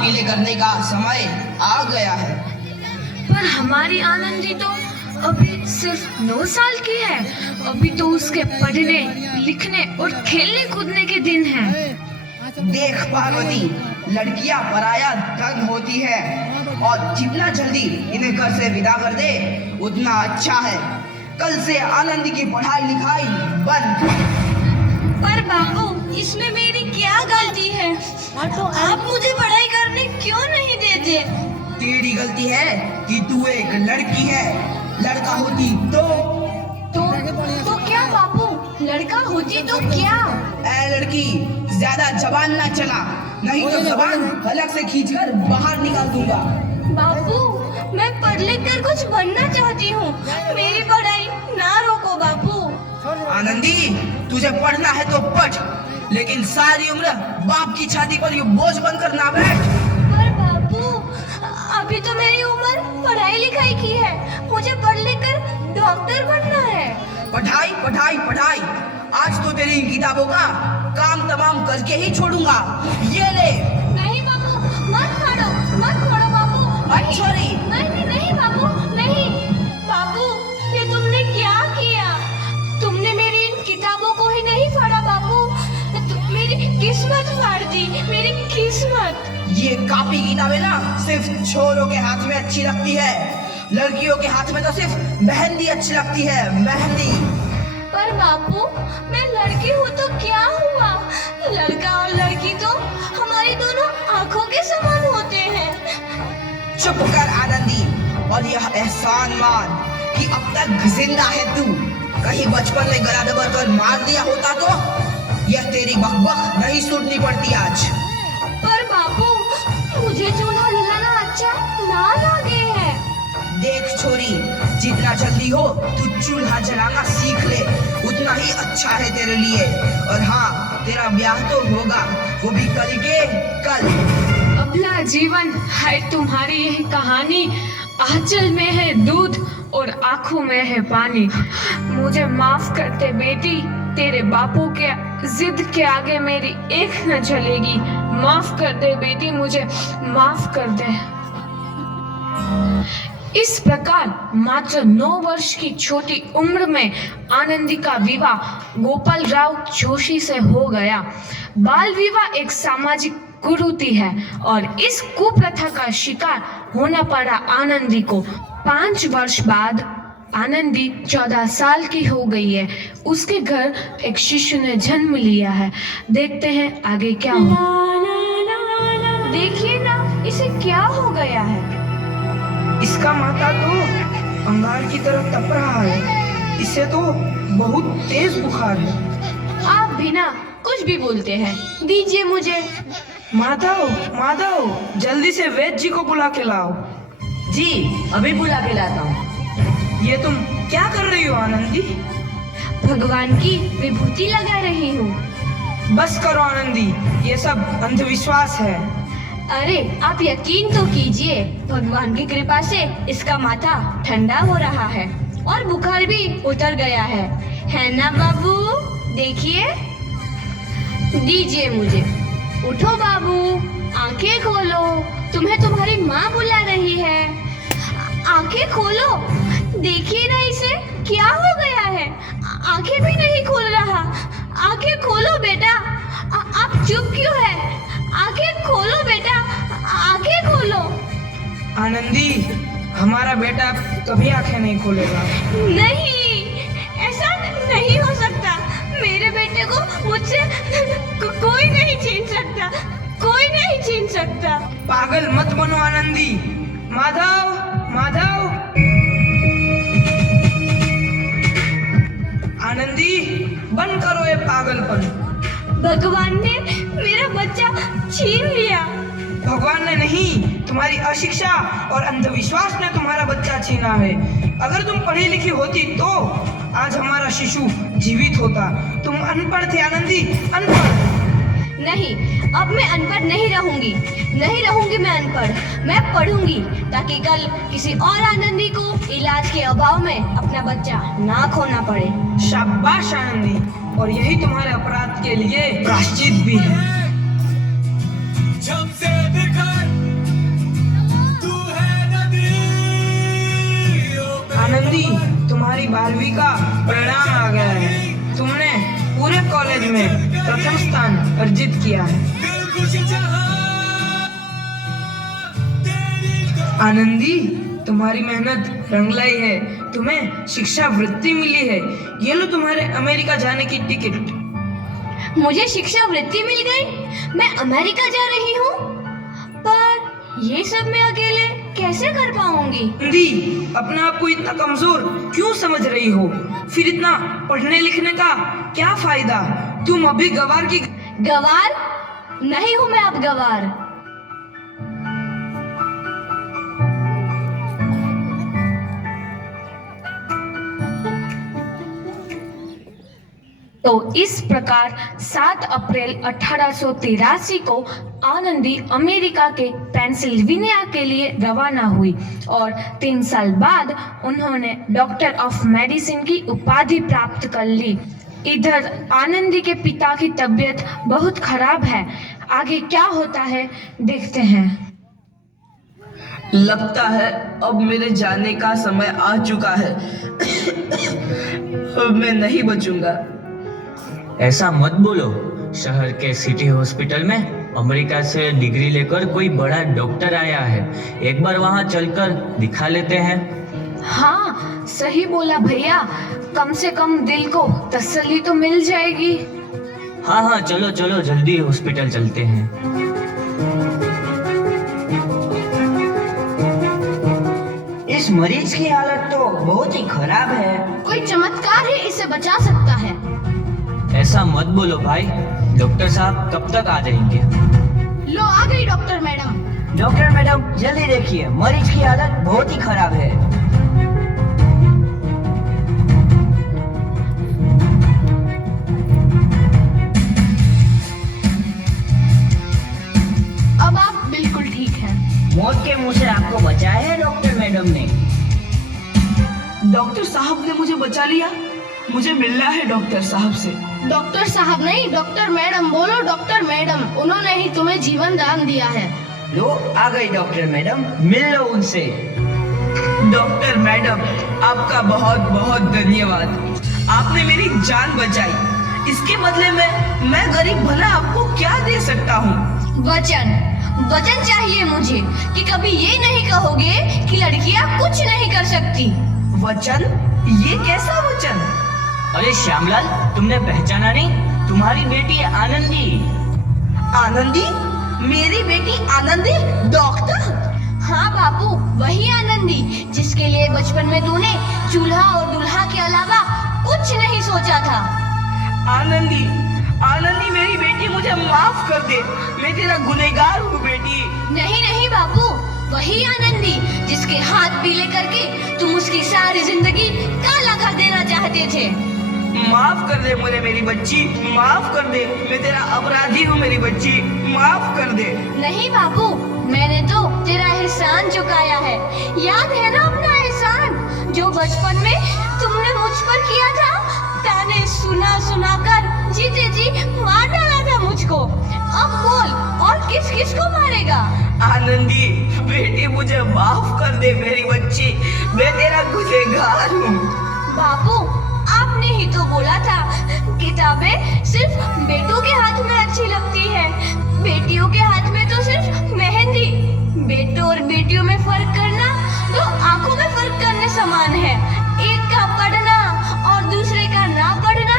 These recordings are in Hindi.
पीले करने का समय आ गया है। पर हमारी आनंदी तो अभी सिर्फ 9 साल की है। अभी तो उसके पढ़ने, लिखने और खेलने कूदने के दिन हैं। देख पार्वती, लड़कियां पराया धन होती है और जितना जल्दी इन्हें घर से विदा कर दे उतना अच्छा है। कल से आनंदी की पढ़ाई लिखाई बंद। पर बाबू, इसमें मेरी क्या गलती है? तो आप मुझे पढ़ाई करने क्यों नहीं देते? तेरी गलती है कि तू एक लड़की है। लड़का होती तो क्या बाबू, लड़का होती तो क्या? ए लड़की, ज्यादा जबान ना चला, नहीं तो जबान हलक से खींचकर बाहर निकाल दूंगा। बाबू, मैं पढ़ लिख कर कुछ बनना चाहती हूँ। मेरी पढ़ाई ना रोको बाबू। आनंदी, तुझे पढ़ना है तो पढ़, लेकिन सारी उम्र बाप की छाती पर ये बोझ बनकर ना बैठ। पर बाबू, अभी तो मेरी उम्र पढ़ाई लिखाई की है। मुझे पढ़ लिख कर डॉक्टर बनना है। पढ़ाई पढ़ाई पढ़ाई, आज तो तेरी इन किताबों का काम तमाम करके ही छोड़ूंगा। ये ले। नहीं बाबू, मत छोड़ो बाबू। छोरी। नहीं नहीं बाबू, नहीं। बाबू, ये तुमने क्या किया? तुमने मेरी इन किताबों को ही नहीं फाड़ा बाबू, मेरी किस्मत फाड़ दी, मेरी किस्मत। ये कॉपी किताबें ना सिर्फ छोरों के हाथ में अच्छी लगती है, लड़कियों के हाथ में तो सिर्फ मेहंदी अच्छी लगती है, मेहंदी। पर बापू, मैं लड़की हूँ तो क्या हुआ? लड़का और लड़की तो हमारी दोनों आंखों के समान होते हैं। चुप कर आनंदी, और यह एहसान मान कि अब तक जिंदा है तू। कहीं बचपन में गला दबाकर मार दिया होता तो यह तेरी बकबक नहीं सुननी पड़ती आज। पर बापू, मुझे चूल्हा जलाना अच्छा ना लगे है। देख छोरी, जितना जल्दी हो तू चूल्हा जलाना सीख ले, उतना ही अच्छा है तेरे लिए। और हाँ, तेरा ब्याह तो होगा, वो भी कल के कल। अबला जीवन है तुम्हारी यही कहानी। आंचल में है दूध और आंखों में है पानी। मुझे माफ कर दे बेटी, तेरे बापू के जिद के आगे मेरी एक न चलेगी। माफ कर दे बेटी, मुझे माफ कर दे। इस प्रकार मात्र 9 वर्ष की छोटी उम्र में आनंदी का विवाह गोपाल राव जोशी से हो गया। बाल विवाह एक सामाजिक कुरीति है और इस कुप्रथा का शिकार होना पड़ा आनंदी को। 5 वर्ष बाद आनंदी 14 साल की हो गई है। उसके घर एक शिशु ने जन्म लिया है। देखते हैं आगे क्या हो। देखिए ना, इसे क्या हो गया है? इसका माथा तो अंगार की तरफ तप रहा है। इसे तो बहुत तेज बुखार है। आप भी ना कुछ भी बोलते हैं। दीजिए मुझे। माधव, माधव, जल्दी से वैद्य जी को बुला के लाओ। जी, अभी बुला के लाता हूँ। ये तुम क्या कर रही हो आनंदी? भगवान की विभूति लगा रही हूँ। बस करो आनंदी, ये सब अंधविश्वास है। अरे आप यकीन तो कीजिए, भगवान की कृपा से इसका माथा ठंडा हो रहा है और बुखार भी उतर गया है ना बाबू? देखिए, दीजिए मुझे। उठो बाबू, आंखें खोलो, तुम्हें तुम्हारी माँ बुला रही है। आंखें खोलो, देखिए ना इसे क्या हो गया है। आंखें भी नहीं खोल रहा। आंखें खोलो बेटा। आप चुप क्यों है? आंखें खोलो बेटा, आंखें खोलो। आनंदी, हमारा बेटा कभी आंखें नहीं खोलेगा। नहीं, ऐसा नहीं हो सकता। मेरे बेटे को मुझसे कोई नहीं छीन सकता, कोई नहीं छीन सकता। पागल मत बनो आनंदी। माधव, माधव। आनंदी, बंद करो ये पागलपन। भगवान ने मेरा बच्चा छीन लिया। भगवान ने नहीं, तुम्हारी अशिक्षा और अंधविश्वास ने तुम्हारा बच्चा छीना है। अगर तुम पढ़ी लिखी होती तो आज हमारा शिशु जीवित होता। तुम अनपढ़ थे आनंदी, अनपढ़। नहीं, अब मैं अनपढ़ नहीं रहूंगी। नहीं रहूंगी मैं अनपढ़। मैं पढ़ूंगी ताकि कल किसी और आनंदी को इलाज के अभाव में अपना बच्चा ना खोना पड़े। शाबाश आनंदी, और यही तुम्हारे अपराध के लिए प्रायश्चित भी है। जब से दिखा तुम्हारी 12वीं का परिणाम आ गया है। तुमने पूरे कॉलेज में प्रथम स्थान अर्जित किया है। आनंदी, तुम्हारी मेहनत रंग लाई है। तुम्हें शिक्षा वृत्ति मिली है। ये लो तुम्हारे अमेरिका जाने की टिकट। मुझे शिक्षा वृत्ति मिल गई, मैं अमेरिका जा रही हूँ। पर ये सब मैं अकेले कैसे कर पाऊंगी? आनंदी, अपने आप को इतना कमजोर क्यों समझ रही हो? फिर इतना पढ़ने लिखने का क्या फायदा? तुम अभी गवार की गवार नहीं हूँ मैं अब गवार। तो इस प्रकार 7 अप्रैल 1883 को आनंदी अमेरिका के पेंसिल्वेनिया के लिए रवाना हुई और 3 साल बाद उन्होंने डॉक्टर ऑफ मेडिसिन की उपाधि प्राप्त कर ली। इधर आनंदी के पिता की तबीयत बहुत खराब है। आगे क्या होता है देखते हैं। लगता है अब मेरे जाने का समय आ चुका है। अब मैं नहीं बचूंगा। ऐसा मत बोलो। शहर के सिटी हॉस्पिटल में अमेरिका से डिग्री लेकर कोई बड़ा डॉक्टर आया है। एक बार वहां चलकर दिखा लेते हैं। हाँ, सही बोला भैया। कम से कम दिल को तसल्ली तो मिल जाएगी। हाँ हाँ, चलो चलो जल्दी हॉस्पिटल चलते हैं। इस मरीज की हालत तो बहुत ही खराब है। कोई चमत्कार ही इसे बचा सकता है। ऐसा मत बोलो भाई। डॉक्टर साहब कब तक आ जाएंगे? लो आ गई डॉक्टर मैडम। डॉक्टर मैडम जल्दी देखिए, मरीज की हालत बहुत ही खराब है। अब आप बिल्कुल ठीक हैं। मौत के मुंह से आपको बचाया है डॉक्टर मैडम ने। डॉक्टर साहब ने मुझे बचा लिया। मुझे मिलना है डॉक्टर साहब से। डॉक्टर साहब नहीं, डॉक्टर मैडम बोलो। डॉक्टर मैडम, उन्होंने ही तुम्हें जीवन दान दिया है। लो आ गई डॉक्टर मैडम, मिल लो उनसे। डॉक्टर मैडम, आपका बहुत बहुत धन्यवाद। आपने मेरी जान बचाई। इसके बदले में मैं गरीब भला आपको क्या दे सकता हूँ? वचन वचन चाहिए मुझे कि कभी ये नहीं कहोगे कि लड़कियां कुछ नहीं कर सकती। वचन? ये कैसा वचन? अरे श्यामलाल, तुमने पहचाना नहीं? तुम्हारी बेटी आनंदी। आनंदी? मेरी बेटी आनंदी डॉक्टर? हाँ बापू, वही आनंदी जिसके लिए बचपन में तूने चूल्हा और दूल्हा के अलावा कुछ नहीं सोचा था। आनंदी, आनंदी मेरी बेटी, मुझे माफ कर दे। मैं तेरा गुनहगार हूँ बेटी। नहीं नहीं बापू, वही आनंदी जिसके हाथ पीले करके तुम उसकी सारी जिंदगी काला कर देना चाहते थे। माफ कर दे मुझे मेरी बच्ची, माफ कर दे। मैं तेरा अपराधी हूँ मेरी बच्ची, माफ कर दे। नहीं बापू, मैंने तो तेरा एहसान चुकाया है। याद है ना अपना एहसान जो बचपन में तुमने मुझ पर किया था? ताने सुना सुना कर जीते जी मार डाला था मुझको। अब बोल, और किस किस को मारेगा? आनंदी बेटी, मुझे माफ कर दे मेरी बच्ची। मैं तेरा गुनहगार हूँ। बापू, आपने ही तो बोला था किताबें सिर्फ बेटों के हाथ में अच्छी लगती है, बेटियों के हाथ में तो सिर्फ मेहंदी। बेटों और बेटियों में फर्क करना तो आंखों में फर्क करने समान है। एक का पढ़ना और दूसरे का ना पढ़ना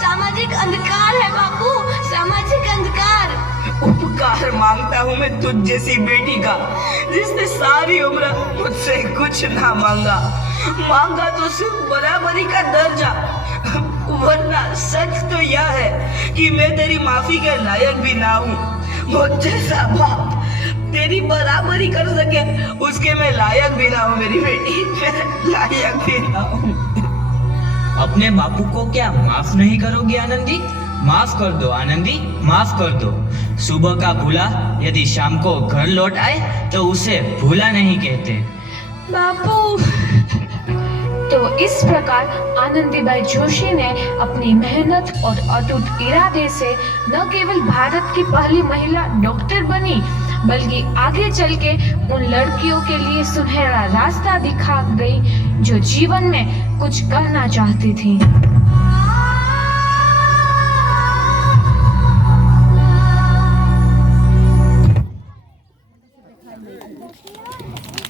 सामाजिक अंधकार है बापू, सामाजिक अंधकार। उपकार मांगता हूँ मैं तुझ जैसी बेटी का, जिसने सारी उम्र मुझसे कुछ ना मांगा। मांगा तो सिर्फ बराबरी का दर्जा, वरना सच तो यह है कि मैं तेरी माफी के लायक भी ना हूँ। मुझ जैसा बाप तेरी बराबरी कर सके, उसके मैं लायक भी ना हूँ मेरी बेटी, मैं लायक भी ना हूँ। अपने बापू को क्या माफ नहीं करोगी आनंदी? माफ कर दो आनंदी, माफ कर दो। सुबह का भूला यदि शाम को घर लौट आए तो उसे भूला नहीं कहते। बापू। तो इस प्रकार आनंदीबाई जोशी ने अपनी मेहनत और अटूट इरादे से न केवल भारत की पहली महिला डॉक्टर बनी, बल्कि आगे चल के उन लड़कियों के लिए सुनहरा रास्ता दिखा गई जो जीवन में कुछ करना चाहती थी।